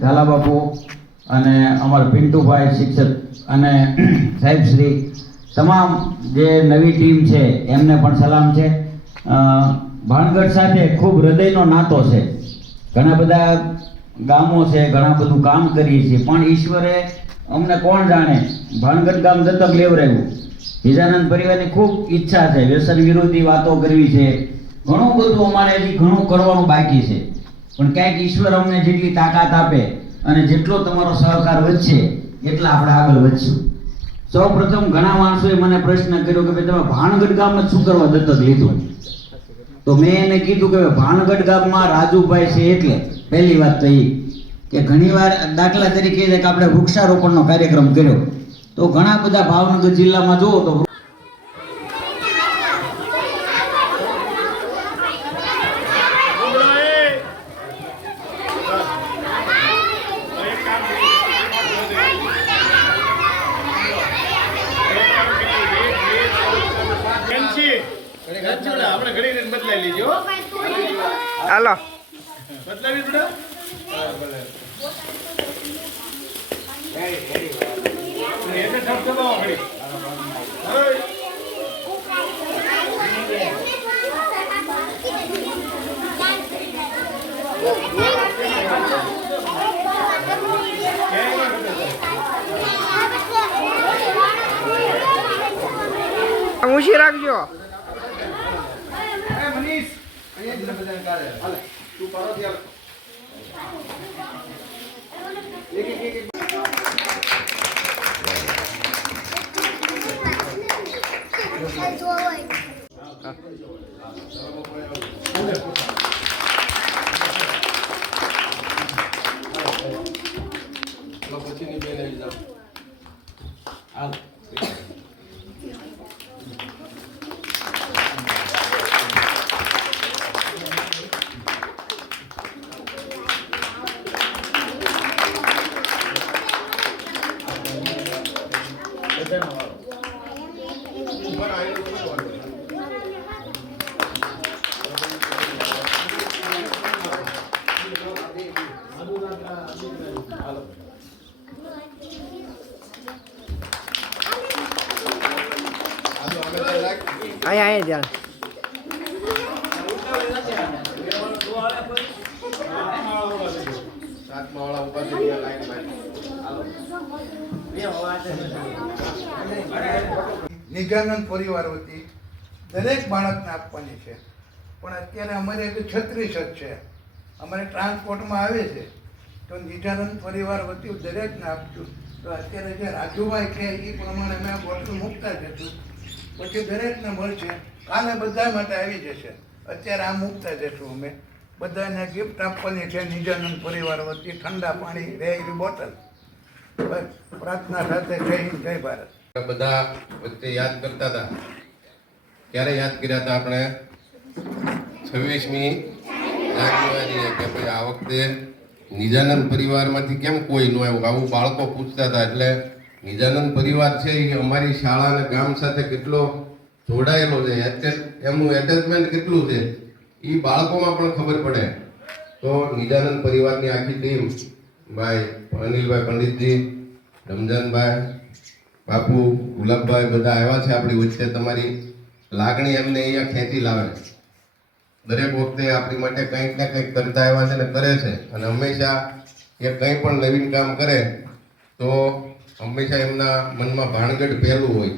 ઝાલા બાપુ અને અમારા પિન્ટુભાઈ શિક્ષક અને સાહેબશ્રી તમામ જે નવી ટીમ છે એમને પણ સલામ છે. ભાણગઢ સાથે ખૂબ હૃદયનો નાતો છે. ઘણા બધા ગામો છે, ઘણા બધું કામ કરીએ છીએ, પણ ઈશ્વરે અમને કોણ જાણે ભાણગઢ ગામ દત્તક લેવડાવ્યું. નિજાનંદ પરિવારની ખૂબ ઈચ્છા છે, વ્યસન વિરોધી વાતો કરવી છે, ઘણું બધું અમારે હજી ઘણું કરવાનું બાકી છે. પણ ક્યાંક ઈશ્વર અમને જેટલી તાકાત આપે અને જેટલો તમારો સહકાર વધશે એટલા આપણે આગળ વધશું. સૌ પ્રથમ ઘણા માણસોએ મને પ્રશ્ન કર્યો કે ભાઈ તમે ભાણગઢ ગામમાં શું કરવા દત્તક લીધું? તો મેં એને કીધું કે ભાણગઢ ગામમાં રાજુભાઈ છે એટલે પહેલી વાત તો એ કે ઘણીવાર દાખલા તરીકે કે આપણે વૃક્ષારોપણનો કાર્યક્રમ કર્યો તો ઘણા બધા ભાવનગર જિલ્લામાં જુઓ તો આપણે ઘડી ને બદલાઈ લીજો. હાલો બદલાવી બેટા. એને ઠપ દબાવો ઘડી. ઊંચી રાખજો. મનીષ અહીંયા બધા કાઢે. હાલે તું પારો ત્યાં એક પછીની બેન આવી જાવ. હાલ અહીંયા ધ્યાન. નિજાનંદ પરિવાર વતી દરેક બાળકને આપવાની છે, પણ અત્યારે અમારે 36 જ છે. અમારે ટ્રાન્સપોર્ટમાં આવે છે તો નિજાનંદ પરિવાર વતી દરેકને આપશું. તો અત્યારે જે રાજુભાઈ છે એ પ્રમાણે અમે આ બોટલ મૂકતા જશું, પછી દરેકને મળશે. કાલે બધા માટે આવી જશે. અત્યારે આ મૂકતા જશું. અમે બધાને ગિફ્ટ આપવાની છે નિજાનંદ પરિવાર વતી ઠંડા પાણી રહે એવી બોટલ. બસ પ્રાર્થના સાથે જય હિન્દ જય ભારત. બધા વચ્ચે યાદ કરતા હતા. ક્યારે યાદ કર્યા હતા આપણે? 26મી જાન્યુઆરીએ કે ભાઈ આ વખતે નિજાનંદ પરિવારમાંથી કેમ કોઈ ન આવ્યું, આવું બાળકો પૂછતા હતા. એટલે નિજાનંદ પરિવાર છે એ અમારી શાળા અને ગામ સાથે કેટલો જોડાયેલો છે, એમનું એટેચમેન્ટ કેટલું છે એ બાળકોમાં પણ ખબર પડે. તો નિજાનંદ પરિવારની આખી ટીમ ભાઈ અનિલભાઈ પંડિતજી, રમજાનભાઈ, બાપુ, ગુલાબભાઈ બધા આવ્યા છે આપણી વચ્ચે. તમારી લાગણી એમને અહીંયા ખેંચી લાવે. દરેક વખતે આપણી માટે કંઈક ને કંઈક કરતા આવ્યા છે ને કરે છે. અને હંમેશા એ કંઈ પણ નવીન કામ કરે તો હંમેશા એમના મનમાં ભાણગઢ પહેલું હોય.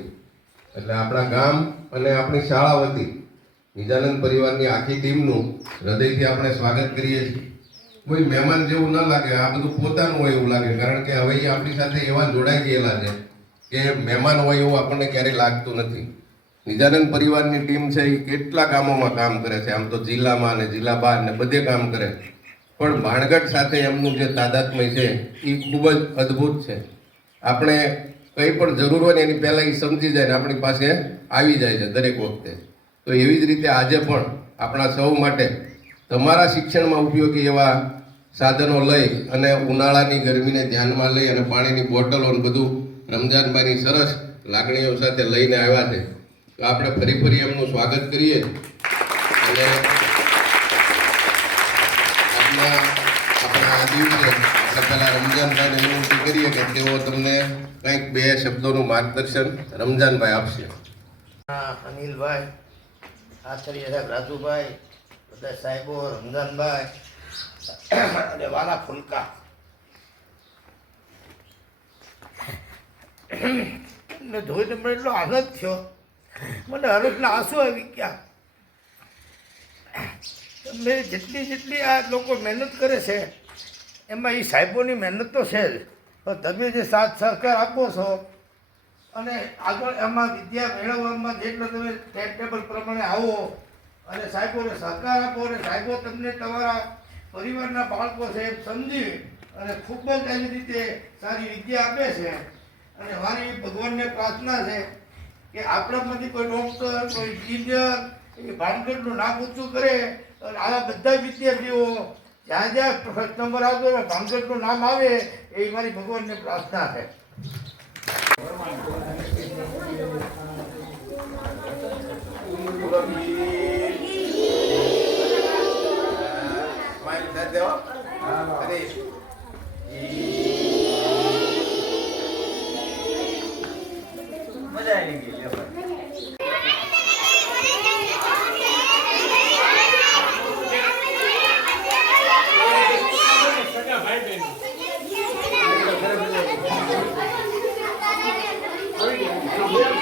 એટલે આપણા ગામ અને આપણી શાળા વતી નિજાનંદ પરિવારની આખી ટીમનું હૃદયથી આપણે સ્વાગત કરીએ છીએ. કોઈ મહેમાન જેવું ન લાગે, આ બધું પોતાનું હોય એવું લાગે. કારણ કે હવે આપણી સાથે એવા જોડાઈ ગયેલા છે કે મહેમાન હોય એવું આપણને ક્યારેય લાગતું નથી. નિજાનંદ પરિવારની ટીમ છે એ કેટલા કામોમાં કામ કરે છે. આમ તો જિલ્લામાં અને જિલ્લા બહાર ને બધે કામ કરે, પણ ભાણગઢ સાથે એમનું જે તાદાત્મ્ય છે એ ખૂબ જ અદ્ભુત છે. આપણે કંઈ પણ જરૂર હોય ને એની પહેલાં એ સમજી જાય ને આપણી પાસે આવી જાય છે દરેક વખતે. તો એવી જ રીતે આજે પણ આપણા સૌ માટે તમારા શિક્ષણમાં ઉપયોગી એવા સાધનો લઈ અને ઉનાળાની ગરમીને ધ્યાનમાં લઈ અને પાણીની બોટલો અને બધું રમજાનભાઈની સરસ લાગણીઓ સાથે લઈને આવ્યા છે. તો આપણે ફરી એમનું સ્વાગત કરીએ. અને આપણા આ દિવસે આપણે રમજાનભાઈને વિનંતી કરીએ કે તેઓ તમને કંઈક 2 શબ્દોનું માર્ગદર્શન રમજાનભાઈ આપશે. અનિલભાઈ, આચાર્ય સાહેબ રાજુભાઈ, બધા સાહેબો, રમજાનભાઈ અને વાલા ફુલકા, એમને જોઈને મને એટલો આનંદ થયો, મને હરખના આંસુ આવી ગયા. તમને જેટલી આ લોકો મહેનત કરે છે એમાં એ સાહેબોની મહેનત તો છે જ, પણ તમે જે સાથ સહકાર આપો છો અને આગળ એમાં વિદ્યા મેળવવામાં જેટલો તમે ટાઈમ ટેબલ પ્રમાણે આવો અને સાહેબોને સહકાર આપો અને સાહેબો તમને તમારા પરિવારના બાળકો છે એમ સમજી અને ખૂબ જ એવી રીતે સારી વિદ્યા આપે છે. અને મારી ભગવાનને પ્રાર્થના છે કે આપણામાંથી કોઈ ડૉક્ટર, કોઈ ઇન્જિનિયર એ ભાનગઢનું નામ ઊંચું કરે અને આવા બધા વિદ્યાર્થીઓ જ્યાં જ્યાં ફર્સ્ટ નંબર આવતો હોય ભાનગઢનું નામ આવે એ મારી ભગવાનને પ્રાર્થના છે. મજા આવી ગઈ. ભાઈ